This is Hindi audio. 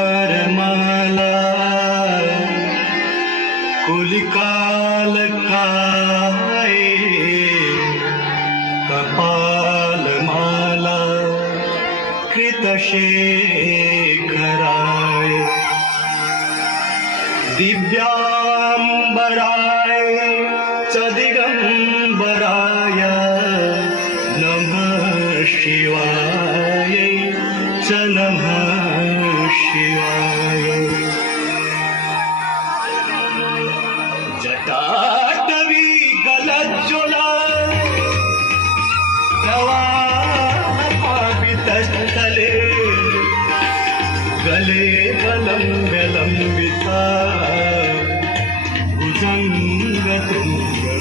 मंदारमाला कुलिकाल कृतशेखराय दिव्याम्बराय च दिगम्बराय नमः शिवाय च नमः शिवाय గలేపలం వెలంబిత భుజంగ తుంగ